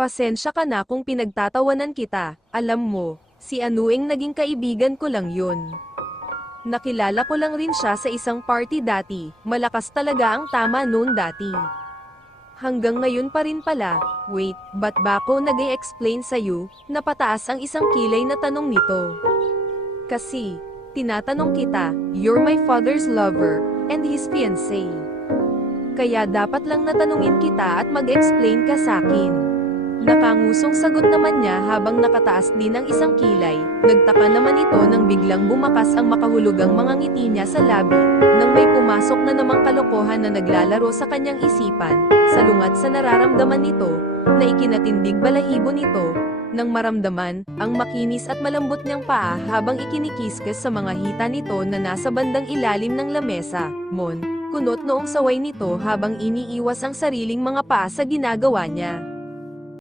Pasensya ka na kung pinagtatawanan kita, alam mo, si Anueng naging kaibigan ko lang yun. Nakilala ko lang rin siya sa isang party dati, malakas talaga ang tama noon dati. Hanggang ngayon pa rin pala, wait, ba't ba ako nag-e-explain sa'yo, na pataas ang isang kilay na tanong nito? Kasi, tinatanong kita, you're my father's lover, and his fiancé. Kaya dapat lang natanungin kita at mag-explain ka sa'kin. Nakangusong sagot naman niya habang nakataas din ang isang kilay, nagtaka naman ito nang biglang bumakas ang makahulugang mga ngiti niya sa labi, nang may pumasok na namang kalokohan na naglalaro sa kanyang isipan, salungat sa nararamdaman nito, na ikinatindig balahibo nito, nang maramdaman, ang makinis at malambot niyang paa habang ikinikiskas sa mga hita nito na nasa bandang ilalim ng lamesa, kunot noong saway nito habang iniiwas ang sariling mga paa sa ginagawa niya.